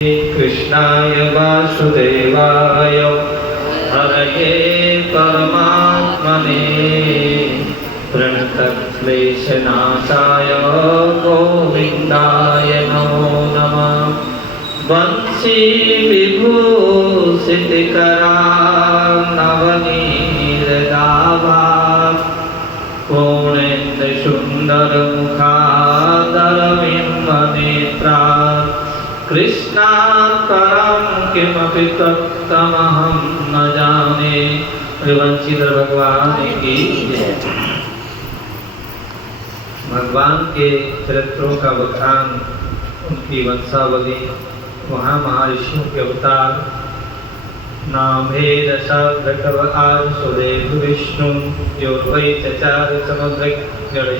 कृष्णाय वासुदेवाय हरये परमात्मने प्रणतक्लेशनाशाय गोविन्दाय नमो नमः। वंशी विभूषितकरा नवनीरदाभा पूर्णेन्दुसुन्दरमुखादरबिम्बनेत्रा कृष्णात् परं किमपि तत्तमहं न जाने। वंशीधर भगवान की जय। भगवान के चरित्रों का बखान, उनकी वंशावली, वहाँ महर्षियों के अवतार, नाम भेद शब्द कव आज सुदेव विष्णु योर्वै चचार समुद्र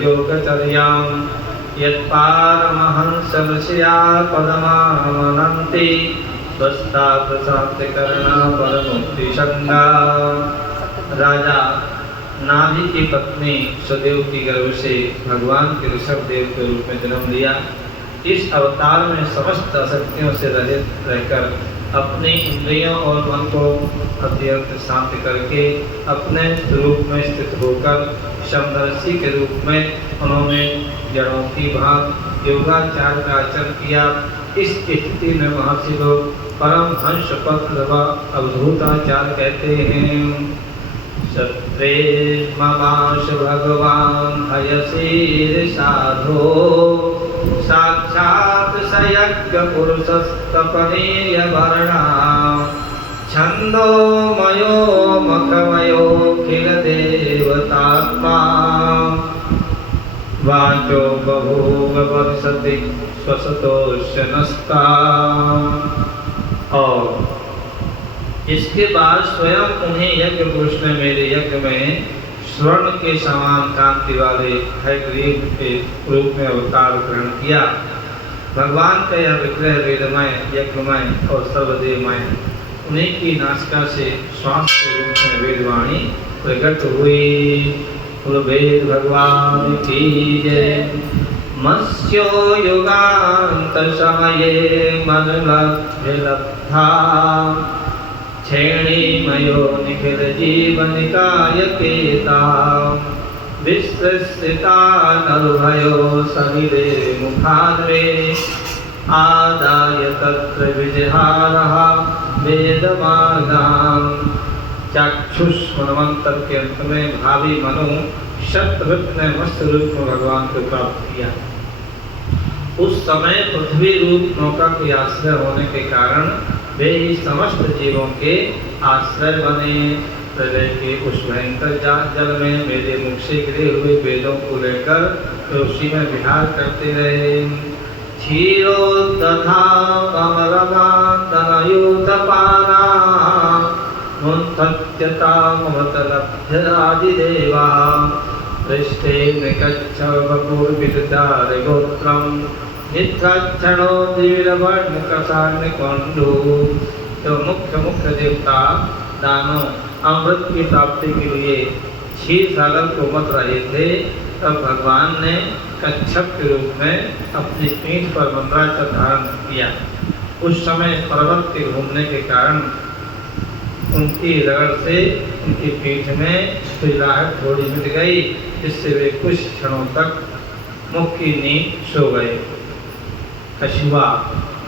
योग यत्पारमहंसवश्या पदमामनन्ति स्वस्था प्रशांतकरणा परमुक्तिसंगा। राजा नाभि की पत्नी सुदेव की गर्भ से भगवान के ऋषभ देव के रूप में जन्म लिया। इस अवतार में समस्त आसक्तियों से रहित रहकर अपने इंद्रियों और मन को अत्यंत शांत करके अपने स्वरूप में स्थित होकर समदर्शी के रूप में उन्होंने जड़ों की भांति योगाचार का आचरण किया। इस स्थिति में महर्षि लोग परम हंस पत्र व अवधूताचार कहते हैं। सत्रे ममाश भगवान हयशीर साधो साक्षात् सयज्ञ पुरुषस्तपनीय वर्णा छंदोमयो मखमयो खिल देवतात्मा वाचो बभूव वर्षति स्वसतोषनस्ता। और इसके बाद स्वयं उन्हें यज्ञ पुरुष ने मेरे यज्ञ में स्वर्ण के समान कांति वाले हयग्रीव के रूप में अवतार ग्रहण किया। भगवान का यह विग्रह वेदमय, यज्ञमय और सर्वदेवमय, उन्हीं की नासिका से श्वास के रूप में वेदवाणी प्रकट हुई। वेद भगवान की जय। मत्स्यो युगांत समये मनलभ्य लब्धा क्षेणीमयो निखिल जीवनिकाय केता विस्तृता नरुभयो सलिले मुखान्वे आदाय तत्र विजहारः वेदमार्गां। चाक्षुष्मन्वंतर के अंत में भावी मनु शतवृत्त ने मत्स्य रूप में भगवान को प्राप्त किया। उस समय पृथ्वी रूप नौका के आश्रय होने के कारण वे ही समस्त जीवों के आश्रय बने। प्रलय के उस भयंकर जल में मेरे मुख से गिरे हुए वेदों को लेकर वे उसी में विहार करते रहे। क्षीरोदधा कमलमादनयूतपाना मुंथत्यतामवतलभ्यरादिदेवा पृष्ठे निकच्छ वपुर्विदधारिगोत्रं नित्रक्षणो दिव्यवर्णकसान्निकोण्डो। तो मुख्य देवता दानों अमृत की प्राप्ति के लिए क्षीर सागर को मत रहे थे। तब भगवान ने कच्छप के रूप में अपनी पीठ पर मंगलाचल धारण किया। उस समय पर्वत के घूमने के कारण उनकी रगड़ से उनकी पीठ में चिल्लाहट थोड़ी मिट गई, जिससे वे कुछ क्षणों तक मुख की नींद सो गए। कछुआ,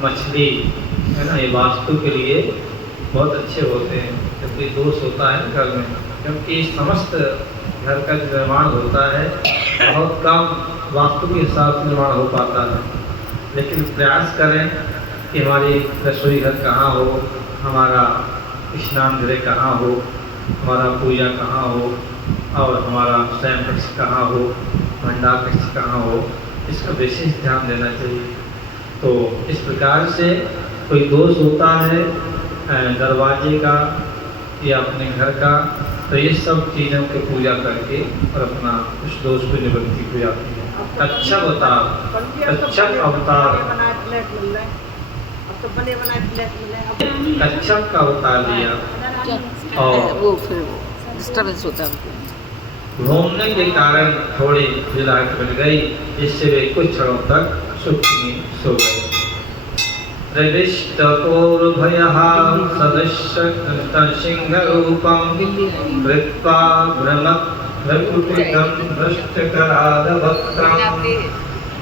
मछली है ना, ये वास्तु के लिए बहुत अच्छे होते हैं। क्योंकि दोष होता है घर में, क्योंकि समस्त घर का जो निर्माण होता है बहुत कम वास्तु के हिसाब से निर्माण हो पाता है। लेकिन प्रयास करें कि हमारी रसोई घर कहाँ हो, हमारा स्नान गृह कहाँ हो, हमारा पूजा कहाँ हो और हमारा शयन कक्ष कहाँ हो, भंडार कक्ष कहाँ हो, इसका विशेष ध्यान देना चाहिए। तो इस प्रकार से कोई दोष होता है दरवाजे का या अपने घर का, तो ये सब चीज़ों की पूजा करके और अपना उस दोष को निवृत्ति हो जाती है। अच्छा अवतार, कच्छप अवतार, कच्छप का अवतार लिया और वो फिर डिस्टर्बेंस होता है। घूमने के कारण थोड़ी जिलाहट मिल गई, जिससे वे कुछ क्षणों तक सुख में सो गए। हृदिष्टकोरुभयः सदृशसिंहरूपं कृत्वा भ्रमद्भ्रकुटितं भ्रष्टकरालवक्त्रं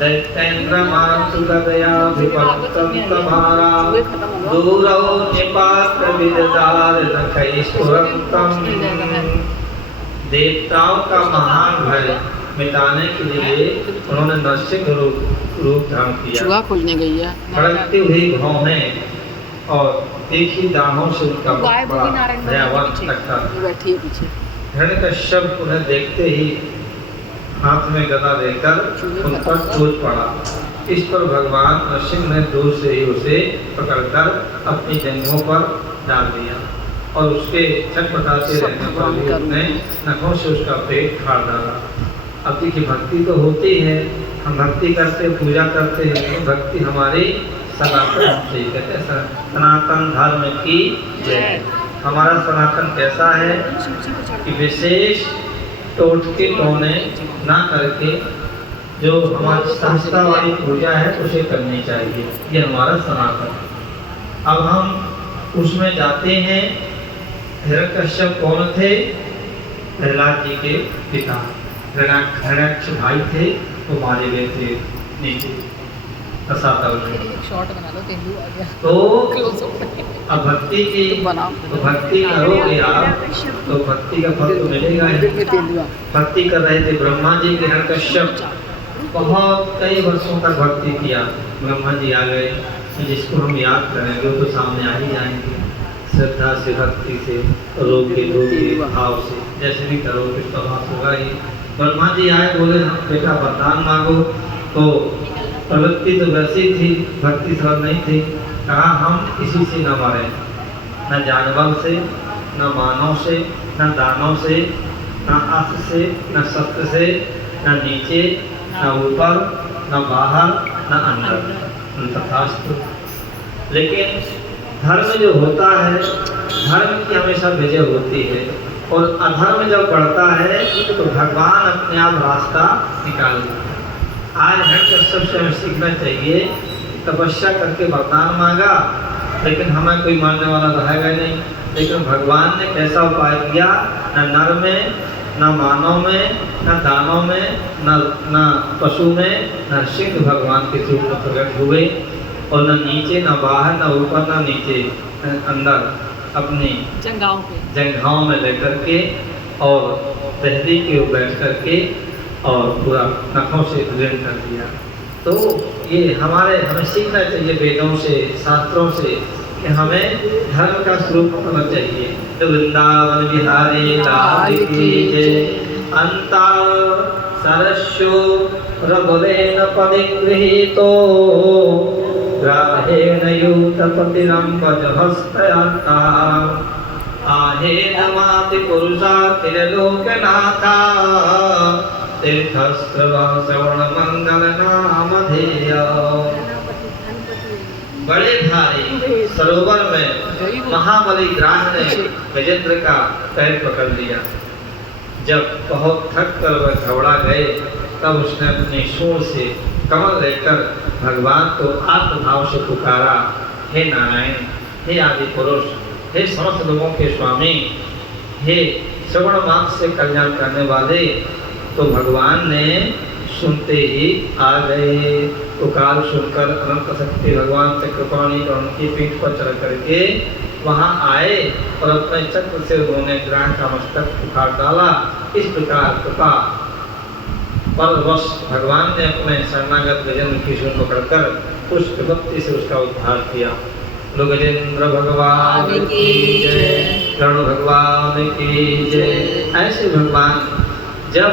दैत्येन्द्रमातुकदयाभिभक्तं तमारा दूरौ निपातविददारनखैस्फुरन्तं। देवताओं का महान भय मिटाने के लिए उन्होंने नरसिंह रूप धारण किया। चूहा खोजने गई है। फड़कती हुई भौहें और तीखी दाहों से उनका मुख बड़ा भयावह लगता था। बैठी है पीछे। हिरण्यकश्यप उन्हें देखते ही हाथ में गदा लेकर उन पर टूट पड़ा। इस पर भगवान नरसिंह ने दूर से ही उसे पकड़कर अपनी जंघों पर डाल दिया और उसके छटपटाते रहने पर भी उसने नखों से उसका पेट फाड़ डाला। अब देखिए भक्ति तो होती है, हम भक्ति करते पूजा करते हैं, तो भक्ति हमारी सनातन से कहते हैं सनातन धर्म की जय। हमारा सनातन कैसा है कि विशेष टोटके टोने ना करके जो हमारी संस्था वाली पूजा है उसे करनी चाहिए, ये हमारा सनातन। अब हम उसमें जाते हैं। हिरण्यकश्यप कौन थे? प्रहलाद जी के पिता हिरण्याक्ष भाई थे, वो मारे गए थे नीचे रसातल में। शॉट बना लो, तेंदुआ आ गया। तो अब भक्ति की तो भक्ति करोगे आप तो भक्ति का फल तो मिलेगा ही। भक्ति कर रहे थे ब्रह्मा जी के। हिरण्यकश्यप बहुत कई वर्षों तक भक्ति किया। ब्रह्मा जी आ गए, जिसको हम याद करेंगे वो तो सामने आ ही जाएंगे। श्रद्धा से भक्ति से रोगे दोगे भाव से जैसे भी करोगे तो बात होगा ही। ब्रह्मा जी आए, बोले हम बेटा वरदान मांगो। तो प्रवृत्ति तो वैसी थी, भक्ति थोड़ा नहीं थी। कहा हम इसी से न मरे, न जानवर से, न मानव से, न दानों से, न अस्त्र से, न शस्त्र से, न नीचे, न ऊपर, न बाहर, न अंदर। तथास्तु। लेकिन धर्म जो होता है, धर्म की हमेशा विजय होती है, और अधर्म जब बढ़ता है तो भगवान अपने आप रास्ता निकाल देते हैं। आज हिरण्यकश्यप से हमें सीखना चाहिए। तपस्या करके वरदान मांगा, लेकिन हमें कोई मानने वाला रहेगा नहीं। लेकिन भगवान ने कैसा उपाय किया? न नर में, न मानव में, न दानव में, न पशु में, नरसिंह भगवान के रूप में प्रकट हुए। और न नीचे, न बाहर, न ऊपर, न नीचे, अंदर अपनी जंघाओं में लेकर के और दहली के बैठ करके और पूरा नखों से ग्रहण कर दिया। तो ये हमें सीखना चाहिए वेदों से, शास्त्रों से, कि हमें धर्म का स्वरूप होना चाहिए। तो वृंदावन बिहारी लाल की जय। अंता सरस्यो रघुवेन परिगृहीतो ग्राहेण यूतपतिरम्बजहस्तयन्ता आहेन माति पुरुषा त्रिलोकनाथा तीर्थस्त्रवं श्रवणमंगल नामधेय। बड़े भारी सरोवर में महाबली ग्राह ने गजेंद्र का पैर पकड़ लिया। जब बहुत थक कर वह घबरा गए, तब उसने अपनी सूंड से कमल लेकर भगवान को आत्मभाव से पुकारा, हे नारायण, हे आदि पुरुष, हे समस्त लोगों के स्वामी, हे श्रवण मार्ग से कल्याण करने वाले। तो भगवान ने सुनते ही आ गए। पुकार सुनकर अनंत शक्ति भगवान चक्रपाणी और उनकी पीठ पर चढ़ करके वहाँ आए और अपने चक्र से उन्होंने ग्राह का मस्तक उखाड़ डाला। इस प्रकार कृपा परवश भगवान ने अपने शरणागत गजेंद्र की सूंड पकड़कर पुष्प भक्ति से उसका उद्धार किया। गजेंद्र भगवान की जय, कर्ण भगवान की जय। ऐसे भगवान जब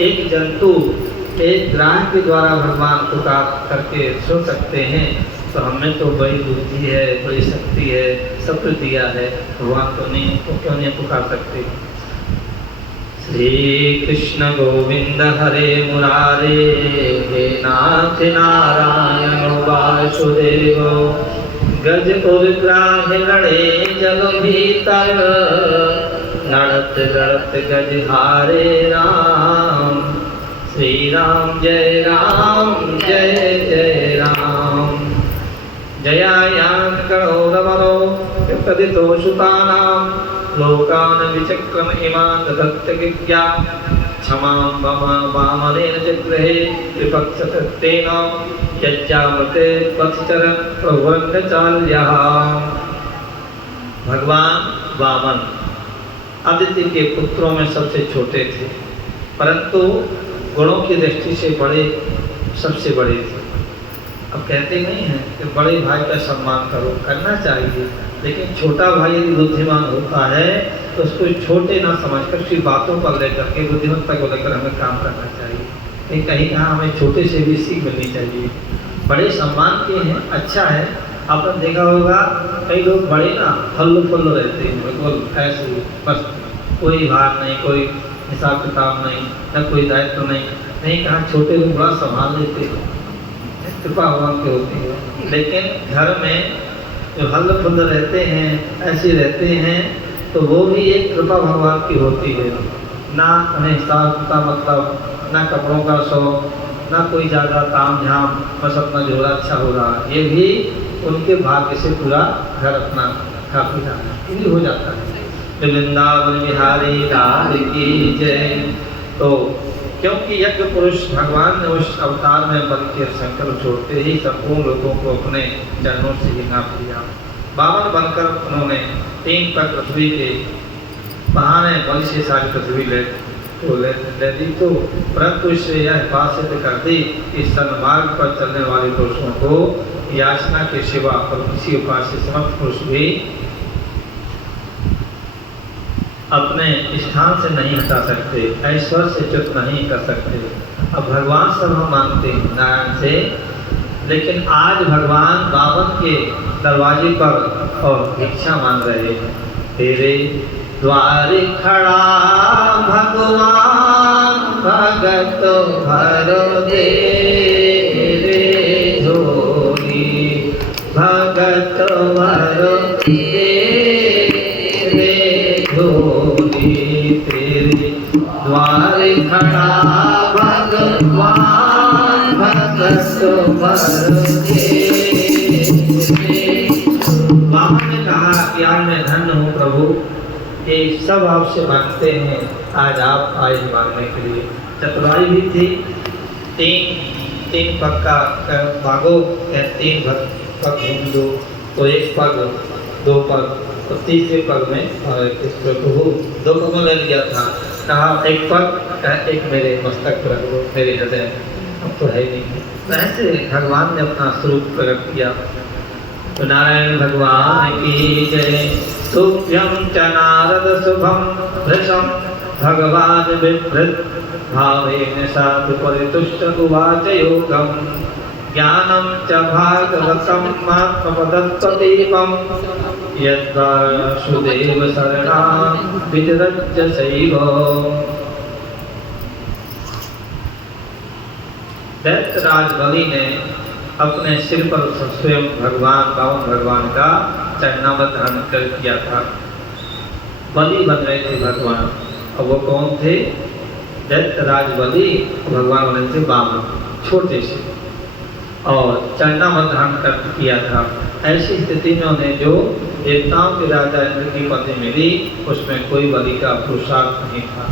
एक जंतु एक ग्राह के द्वारा भगवान पुकार करके सुन सकते हैं, तो हमें तो बड़ी बुद्धि है, बड़ी शक्ति है, सब कुछ दिया है, भगवान तो नहीं, तो क्यों नहीं पुकार सकते? श्री कृष्ण गोविंद हरे मुरारे, हे नाथ नारायण वासुदेव। गज और ग्राह लड़े जग भीतर, लड़त लड़त गज हारे राम। श्री राम जय जय राम। जयायान करोरवरो विप्रदितो सुतानां लोकान् विचक्रम इमान् दत्तगिज्ञा क्षमां मम वामनेन चक्रे विपक्षतेन यज्ञामृते पक्षचर प्रवन्नचार्यः। भगवान वामन आदित्य के पुत्रों में सबसे छोटे थे, परंतु गुणों की दृष्टि से बड़े सबसे बड़े थे। अब कहते नहीं हैं कि बड़े भाई का सम्मान करो, करना चाहिए, लेकिन छोटा भाई यदि बुद्धिमान होता है तो उसको छोटे ना समझकर उसकी बातों पर लेकर के बुद्धिमत्ता को लेकर हमें काम करना चाहिए। कहीं कहाँ हमें छोटे से भी सीख मिलनी चाहिए। बड़े सम्मान के हैं, अच्छा है। आपने देखा होगा कई लोग बड़े ना हल्लो फल्लो रहते हैं, बिल्कुल ऐसे बस कोई भार नहीं, कोई हिसाब किताब नहीं, न कोई दायित्व नहीं कहा छोटे लोग बड़ा संभाल लेते हैं, कृपा भगवान की होती है। लेकिन घर में जो हल्लो फल्लो रहते हैं, ऐसे रहते हैं, तो वो भी एक कृपा भगवान की होती है। ना उन्हें हिसाब किताब मतलब, ना कपड़ों का शौक, ना कोई ज़्यादा ताम झाम, बस अपना झोला अच्छा हो रहा है, ये भी उनके भाग्य से पूरा घर अपना खा पी रहा हो जाता है। वृंदावन बिहारी लाल की जय। तो क्योंकि यज्ञ पुरुष भगवान ने उस अवतार में बल के संकल्प छोड़ते ही संपूर्ण लोगों को अपने चरणों से ही नाप लिया। बावन बनकर उन्होंने 3 पर पृथ्वी के बहाने बल से सारी पृथ्वी ले दी, तो परंतु इससे यह बात सिद्ध कर दी कि सन्मार्ग पर चलने वाले पुरुषों को याचना के सिवा और किसी उपाय से समर्थ पुरुष भी अपने स्थान से नहीं हटा सकते, ऐश्वर्य से च्युत नहीं कर सकते। अब भगवान सब हम मानते हैं नारायण से, लेकिन आज भगवान बावन के दरवाजे पर और भिक्षा मांग रहे हैं। तेरे द्वार खड़ा भगवान भगत भर दे रे झोली, भगत भर दे रे झोली। तेरे द्वार खड़ा भगवान भगत भर दे। बाबा ने कहा कि आज मैं धन्य हूँ प्रभु, ये सब आपसे मांगते हैं, आज आप आए मांगने के लिए। चतुराई भी थी, तीन पग का भागो या 3 पग घूम दो, तो 1 पग 2 पग, तो तीसरे पग में प्रभु 2 पग में ले लिया था। कहा 1 पग एक मेरे मस्तक पर रख दो, मेरे हृदय में, अब तो है नहीं। ऐसे भगवान ने अपना स्वरूप प्रकट किया। तो नारायण भगवान की जय। तुभ्यं च नारद शुभं भृशं भगवान् बिभृत् भावेन साधु परितुष्ट उवाच योगं ज्ञानं च भागवतं आत्मपदत्वदीपं यद्वासुदेव शरणां विचरच्च सैव। दैत्यराज बलि ने अपने सिर पर स्वयं भगवान बावन भगवान का चरणामृत धारण कर किया था। बलि बन रहे थे भगवान, और वो कौन थे? दैत्यराज बलि, भगवान बने थे बामन, छोटे से, और चरणामृत धारण कर किया था। ऐसी स्थिति में उन्हें जो देवताओं के राजा इंद्र की पदवी मिली, उसमें कोई बलि का पुरुषार्थ नहीं था।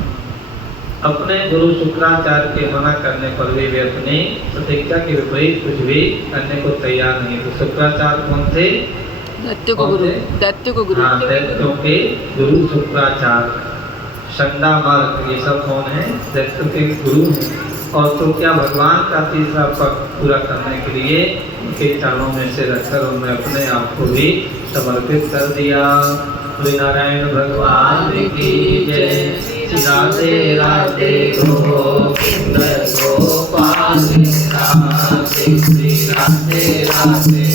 अपने गुरु शुक्राचार्य के मना करने पर भी वे अपनी प्रतिज्ञा के विपरीत कुछ भी करने को तैयार नहीं थे। शुक्राचार्य कौन थे? दैत्यों के गुरु। हाँ, दैत्यों के गुरु शुक्राचार्य। संडा मार्ग, ये सब कौन है? दैत्यों के गुरु हैं। और तो क्या भगवान का तीसरा पग पूरा करने के लिए उनके चरणों में से रखकर उन्होंने अपने आप को भी समर्पित कर दिया। श्री नारायण भगवान की जय। राधे राधे गोविंद गोपाल राधे राधे राधे।